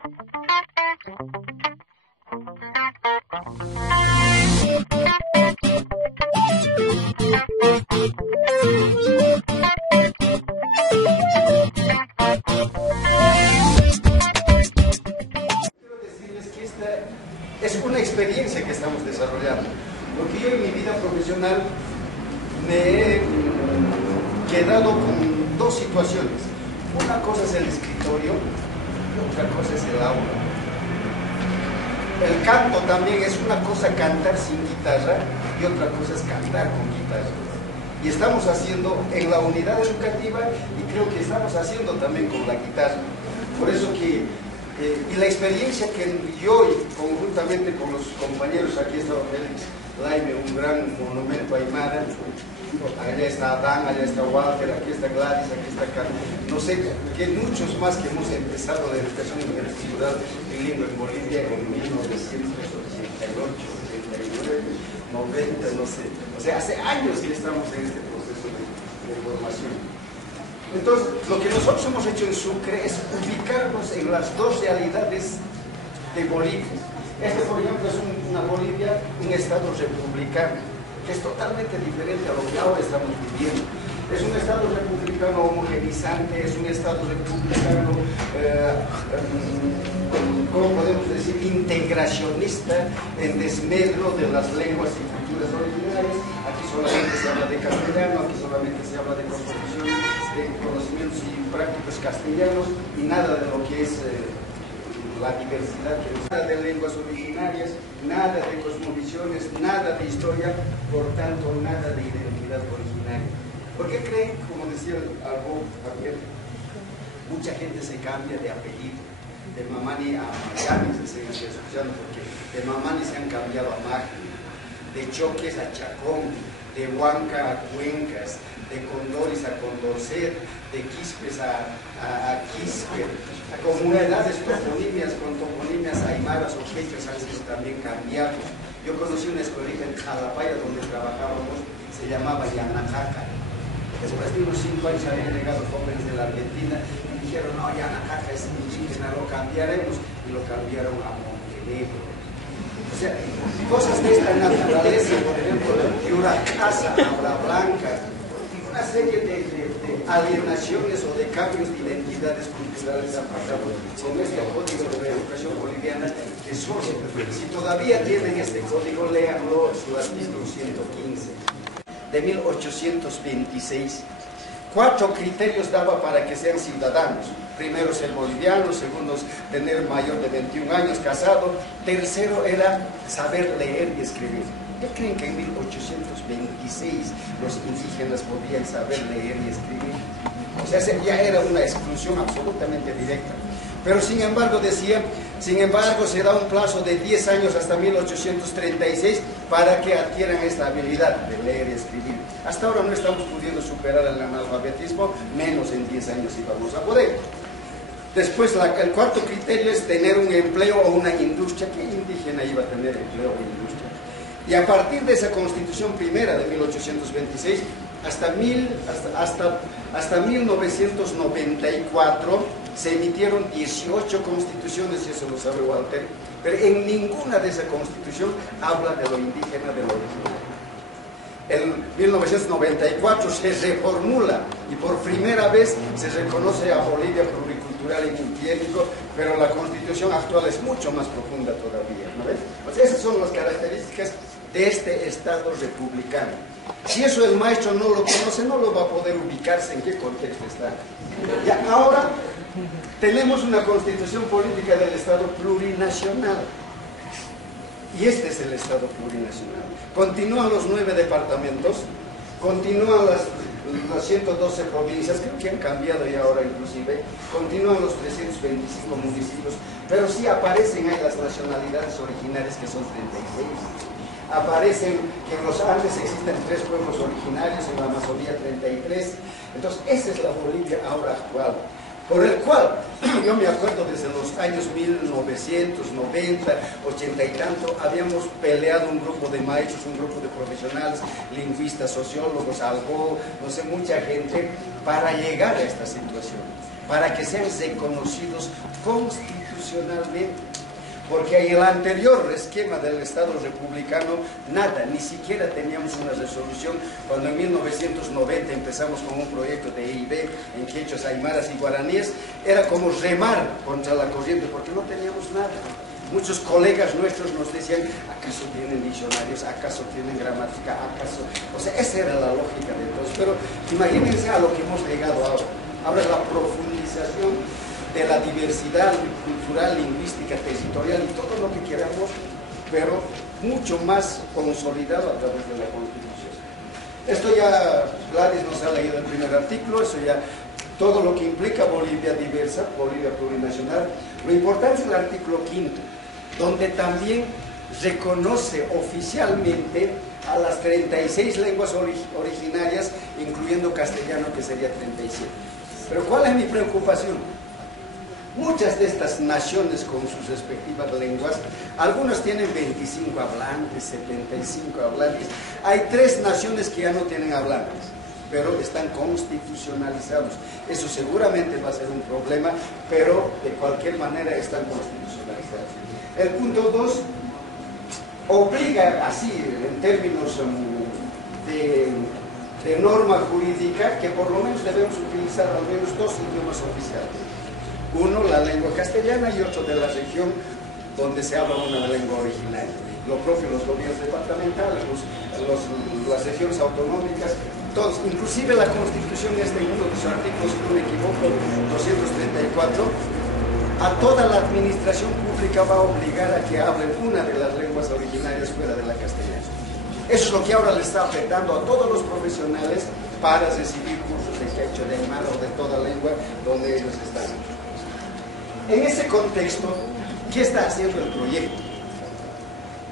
Es una experiencia que estamos desarrollando, porque yo en mi vida profesional me he quedado con dos situaciones. Una cosa es el escritorio y otra cosa es el aula. El canto también es una cosa cantar sin guitarra y otra cosa es cantar con guitarra. Y estamos haciendo en la unidad educativa y creo que estamos haciendo también con la guitarra. Por eso que y la experiencia que yo, conjuntamente con los compañeros, aquí está Félix Laime, un gran monumento aymara, allá está Adán, allá está Walter, aquí está Gladys, aquí está Carlos, no sé, que muchos más que hemos empezado la educación universitaria bilingüe en Bolivia en 1988, 89, 90, no sé, o sea, hace años que estamos en este proceso de formación. Entonces, lo que nosotros hemos hecho en Sucre es ubicarnos en las dos realidades de Bolivia. Este, por ejemplo, es una Bolivia, un estado republicano, que es totalmente diferente a lo que ahora estamos viviendo. Es un estado republicano homogenizante, es un estado republicano, ¿cómo podemos decir?, integracionista, en desmedro de las lenguas y culturas originarias. Aquí solamente se habla de castellano, aquí solamente se habla de composiciones, de conocimientos y prácticas castellanos, y nada de lo que es la diversidad, nada de lenguas originarias, nada de cosmovisiones, nada de historia, por tanto, nada de identidad originaria. ¿Por qué creen, como decía algo Javier, mucha gente se cambia de apellido? De Mamani a Miami se siguen escuchando, porque de Mamani se han cambiado a Magni, de Choques a Chacón, de Huanca a Cuencas, de Condores a Condorcet, de Quispes a Quispe. Comunidades toponimias con toponimias aymaras o quechas han sido también cambiados. Yo conocí una escuelita en Jalapaya donde trabajábamos, se llamaba Yanacaca. Después de unos 5 años habían llegado jóvenes de la Argentina y dijeron, no, Yanacaca es indígena, lo cambiaremos, y lo cambiaron a Montenegro. O sea, cosas de esta naturaleza, por ejemplo, Yuracasa, Abra Blanca, una serie de alienaciones o de cambios de identidades culturales han pasado con este código de la educación boliviana, que solo, si todavía tienen este código, léanlo, su artículo 115 de 1826. 4 criterios daba para que sean ciudadanos. Primero, ser boliviano. Segundo, tener mayor de 21 años, casado. Tercero era saber leer y escribir. ¿Qué creen que en 1826 los indígenas podían saber leer y escribir? O sea, ya era una exclusión absolutamente directa. Pero sin embargo, decía, se da un plazo de 10 años hasta 1836 para que adquieran esta habilidad de leer y escribir. Hasta ahora no estamos pudiendo superar el analfabetismo, menos en 10 años si vamos a poder. Después, el cuarto criterio es tener un empleo o una industria. ¿Qué indígena iba a tener empleo o industria? Y a partir de esa Constitución primera de 1826, hasta 1994 se emitieron 18 constituciones, y eso lo sabe Walter, pero en ninguna de esa constitución habla de lo indígena, de lo originario. En 1994 se reformula y por primera vez se reconoce a Bolivia pluricultural y multiétnico, pero la constitución actual es mucho más profunda todavía, ¿no ves? Pues esas son las características de este Estado republicano. Si eso el maestro no lo conoce, no lo va a poder ubicarse en qué contexto está. Ya ahora tenemos una constitución política del Estado plurinacional. Y este es el Estado plurinacional. Continúan los 9 departamentos, continúan las 112 provincias, creo que han cambiado ya ahora inclusive, continúan los 325 municipios, pero sí aparecen ahí las nacionalidades originarias, que son 36. Aparecen que en los Andes existen 3 pueblos originarios, en la Amazonía 33. Entonces esa es la Bolivia ahora actual, por el cual yo me acuerdo desde los años 1990, 80 y tanto, habíamos peleado un grupo de maestros, un grupo de profesionales, lingüistas, sociólogos, algo, no sé, mucha gente, para llegar a esta situación, para que sean reconocidos constitucionalmente constitucionalmente, porque en el anterior esquema del Estado republicano, nada, ni siquiera teníamos una resolución. Cuando en 1990 empezamos con un proyecto de EIB en quechuas, aymaras y guaraníes, era como remar contra la corriente, porque no teníamos nada. Muchos colegas nuestros nos decían, ¿acaso tienen diccionarios? ¿Acaso tienen gramática? ¿Acaso? O sea, esa era la lógica de todos. Pero imagínense a lo que hemos llegado ahora. Ahora la profundización de la diversidad cultural, lingüística, territorial y todo lo que queramos, pero mucho más consolidado a través de la Constitución. Esto ya, Gladys nos ha leído el primer artículo, eso ya, todo lo que implica Bolivia diversa, Bolivia plurinacional. Lo importante es el artículo 5º, donde también reconoce oficialmente a las 36 lenguas originarias, incluyendo castellano, que sería 37. Pero ¿cuál es mi preocupación? Muchas de estas naciones con sus respectivas lenguas, algunas tienen 25 hablantes, 75 hablantes. Hay 3 naciones que ya no tienen hablantes, pero están constitucionalizados. Eso seguramente va a ser un problema, pero de cualquier manera están constitucionalizados. El punto 2 obliga, así en términos de norma jurídica, que por lo menos debemos utilizar al menos 2 idiomas oficiales. Uno, la lengua castellana, y otro de la región donde se habla una lengua originaria. Lo propio los gobiernos departamentales, las regiones autonómicas, todos, inclusive la Constitución, en uno de sus artículos, si no me equivoco, 234, a toda la administración pública va a obligar a que hable una de las lenguas originarias fuera de la castellana. Eso es lo que ahora le está afectando a todos los profesionales para recibir cursos de quechua, de aymara o de toda lengua donde ellos están. En ese contexto, ¿qué está haciendo el proyecto?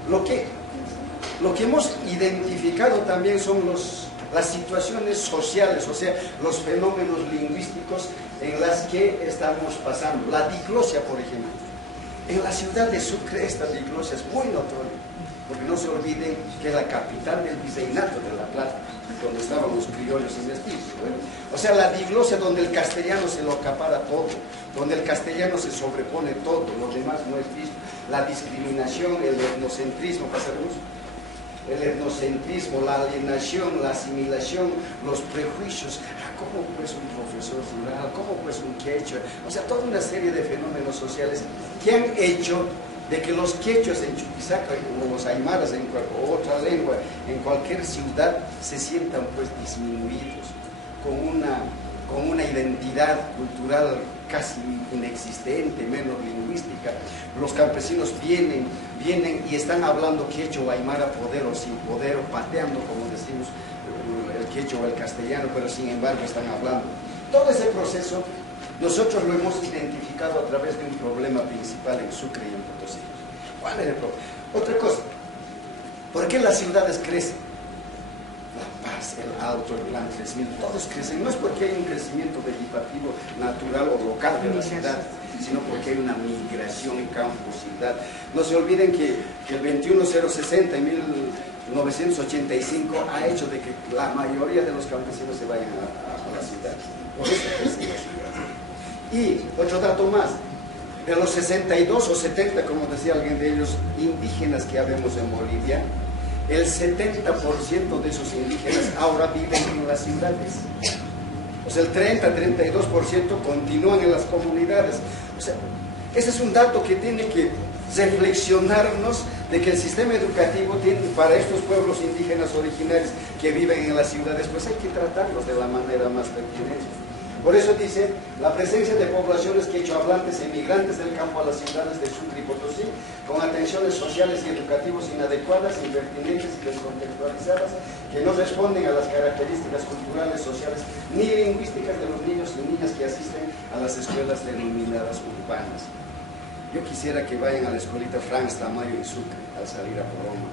Lo que hemos identificado también son las situaciones sociales, o sea, los fenómenos lingüísticos en las que estamos pasando. La diglosia, por ejemplo. En la ciudad de Sucre esta diglosia es muy notoria, porque no se olviden que es la capital del virreinato de La Plata, donde estaban los criollos y mestizos. Bueno, o sea, la diglosia donde el castellano se lo acapara todo, donde el castellano se sobrepone todo, lo demás no es visto. La discriminación, el etnocentrismo, pasaremos. El etnocentrismo, la alienación, la asimilación, los prejuicios. ¿Cómo pues un profesor rural? ¿Cómo pues un quechua? O sea, toda una serie de fenómenos sociales que han hecho de que los quechuas en Chuquisaca o los aymaras o otra lengua en cualquier ciudad se sientan pues disminuidos, con una identidad cultural casi inexistente, menos lingüística. Los campesinos vienen y están hablando quechua o aymara, poder o sin poder, o pateando, como decimos, el quechua o el castellano, pero sin embargo están hablando. Todo ese proceso nosotros lo hemos identificado a través de un problema principal en Sucre y en Potosí. ¿Cuál es el problema? Otra cosa, ¿por qué las ciudades crecen? La Paz, el Alto, el Plan 3000, todos crecen. No es porque hay un crecimiento vegetativo natural o local de la ciudad, sino porque hay una migración campo-ciudad. No se olviden que el 21060 en 1985 ha hecho de que la mayoría de los campesinos se vayan a la ciudad. Por eso crecen las ciudades. Y otro dato más, de los 62 o 70, como decía alguien de ellos, indígenas que habemos en Bolivia, el 70% de esos indígenas ahora viven en las ciudades. O sea, el 30-32% continúan en las comunidades. O sea, ese es un dato que tiene que reflexionarnos de que el sistema educativo tiene para estos pueblos indígenas originarios que viven en las ciudades, pues hay que tratarlos de la manera más pertinente. Por eso dice, la presencia de poblaciones quechohablantes emigrantes del campo a las ciudades de Sucre y Potosí, con atenciones sociales y educativas inadecuadas, impertinentes y descontextualizadas, que no responden a las características culturales, sociales ni lingüísticas de los niños y niñas que asisten a las escuelas denominadas urbanas. Yo quisiera que vayan a la escuelita Franz Tamayo en Sucre al salir a Poroma,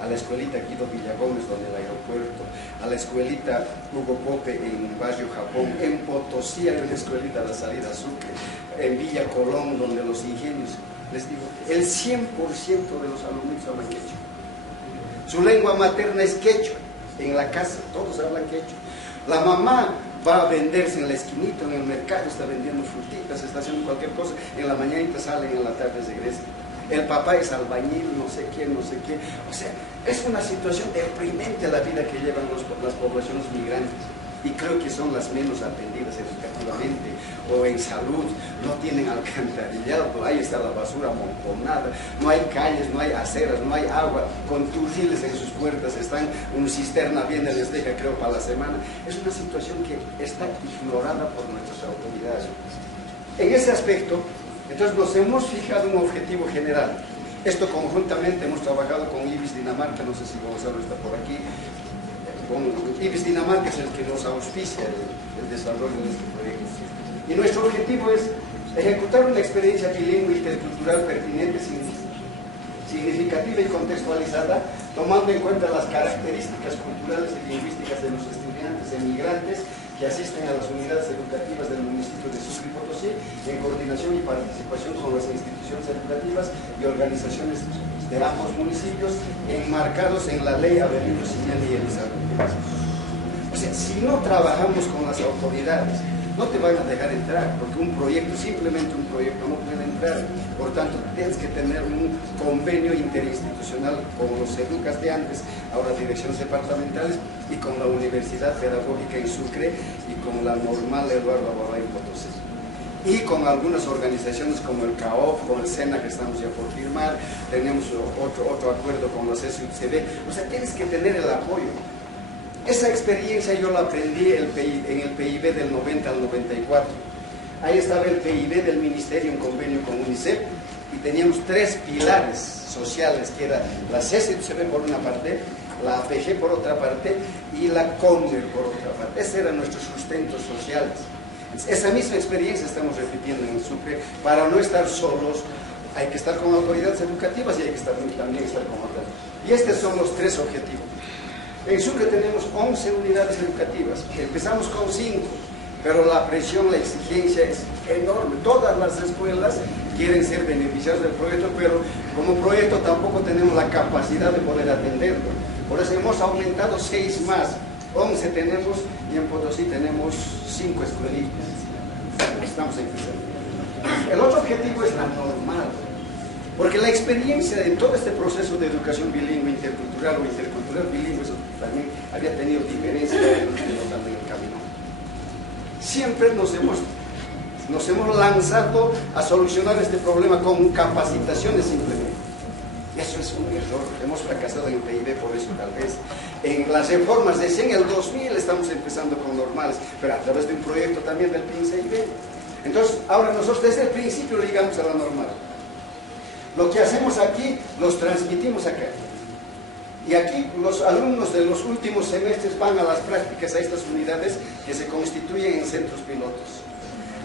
a la escuelita Guido Villagómez donde el aeropuerto, a la escuelita Hugo Pope en Barrio Japón, en Potosí hay una escuelita a la salida a Sucre, en Villa Colón donde los ingenios, les digo, el 100% de los alumnos hablan quechua. Su lengua materna es quechua, en la casa todos hablan quechua. La mamá va a venderse en la esquinita, en el mercado, está vendiendo frutitas, está haciendo cualquier cosa, en la mañanita salen, en la tarde regresan. El papá es albañil, no sé qué, no sé qué. O sea, es una situación deprimente la vida que llevan las poblaciones migrantes. Y creo que son las menos atendidas educativamente o en salud. No tienen alcantarillado, ahí está la basura amontonada, no hay calles, no hay aceras, no hay agua, con turriles en sus puertas, están, una cisterna viene, les deja creo para la semana. Es una situación que está ignorada por nuestras autoridades. En ese aspecto, entonces nos hemos fijado un objetivo general. Esto conjuntamente hemos trabajado con IBIS Dinamarca, no sé si Gonzalo está por aquí. Con IBIS Dinamarca es el que nos auspicia el desarrollo de este proyecto. Y nuestro objetivo es ejecutar una experiencia bilingüe intercultural pertinente, significativa y contextualizada, tomando en cuenta las características culturales y lingüísticas de los estudiantes emigrantes que asisten a las unidades educativas del municipio de Sucre y Potosí, en coordinación y participación con las instituciones educativas y organizaciones de ambos municipios, enmarcados en la ley Avelino Simiani y Elizabeth. O sea, si no trabajamos con las autoridades, no te van a dejar entrar, porque un proyecto, simplemente un proyecto, no puede entrar. Por tanto, tienes que tener un convenio interinstitucional con los educas de antes, ahora direcciones departamentales, y con la Universidad Pedagógica en Sucre, y con la Normal Eduardo Abarrá en Potosí. Y con algunas organizaciones como el CAOF, con el SENA que estamos ya por firmar, tenemos otro acuerdo con la SUCB. O sea, tienes que tener el apoyo. Esa experiencia yo la aprendí en el PIB del 90 al 94. Ahí estaba el PIB del Ministerio en convenio con UNICEF y teníamos 3 pilares sociales, que era la CSUCB por una parte, la APG por otra parte y la CONMER por otra parte. Esos eran nuestros sustentos sociales. Esa misma experiencia estamos repitiendo en el Sucre. Para no estar solos, hay que estar con autoridades educativas y hay que también estar con otras. Y estos son los 3 objetivos. En Sucre tenemos 11 unidades educativas, empezamos con 5, pero la presión, la exigencia es enorme. Todas las escuelas quieren ser beneficiadas del proyecto, pero como proyecto tampoco tenemos la capacidad de poder atenderlo. Por eso hemos aumentado 6 más, 11 tenemos y en Potosí tenemos 5 escuelitas. Estamos empezando. El otro objetivo es la normal. Porque la experiencia en todo este proceso de educación bilingüe, intercultural o intercultural bilingüe, eso también había tenido diferencias en el camino. Siempre nos hemos lanzado a solucionar este problema con capacitaciones simplemente. Eso es un error. Hemos fracasado en el PIB por eso tal vez. En las reformas de en el 2000 estamos empezando con normales, pero a través de un proyecto también del PINCIB. Entonces, ahora nosotros desde el principio llegamos a la normal. Lo que hacemos aquí, los transmitimos acá. Y aquí los alumnos de los últimos semestres van a las prácticas a estas unidades que se constituyen en centros pilotos.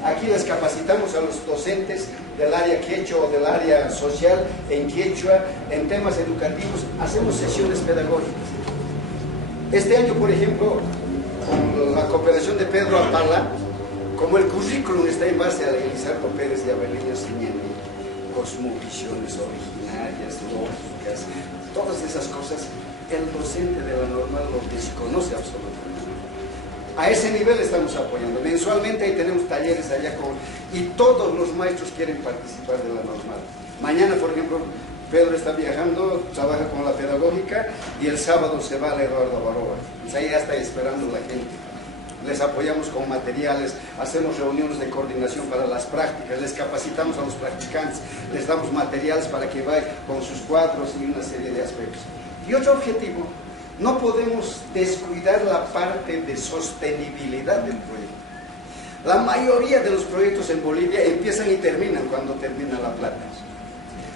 Aquí les capacitamos a los docentes del área quechua o del área social en quechua, en temas educativos, hacemos sesiones pedagógicas. Este año, por ejemplo, con la cooperación de Pedro Apala, como el currículum está en base a Elizardo Pérez y Avelino Simiani, cosmovisiones originarias, lógicas, todas esas cosas, el docente de la normal lo desconoce absolutamente. A ese nivel estamos apoyando. Mensualmente ahí tenemos talleres allá y todos los maestros quieren participar de la normal. Mañana, por ejemplo, Pedro está viajando, trabaja con la pedagógica y el sábado se va a Eduardo Abarrá. Pues ahí ya está esperando la gente. Les apoyamos con materiales, hacemos reuniones de coordinación para las prácticas, les capacitamos a los practicantes, les damos materiales para que vayan con sus cuadros y una serie de aspectos. Y otro objetivo, no podemos descuidar la parte de sostenibilidad del proyecto. La mayoría de los proyectos en Bolivia empiezan y terminan cuando termina la plata.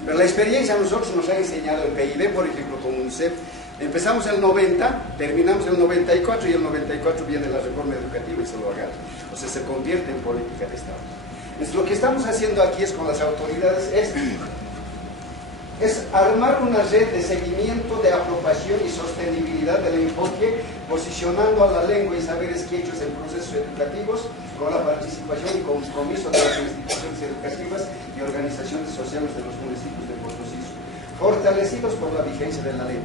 Pero la experiencia a nosotros nos ha enseñado el PIB, por ejemplo, con UNICEF. Empezamos el 90, terminamos el 94 y el 94 viene la reforma educativa y se lo agarra. O sea, se convierte en política de Estado. Entonces, lo que estamos haciendo aquí es con las autoridades es armar una red de seguimiento, de apropiación y sostenibilidad del enfoque, posicionando a la lengua y saberes quechuas en procesos educativos con la participación y compromiso de las instituciones educativas y organizaciones sociales de los municipios de Potosí, fortalecidos por la vigencia de la ley.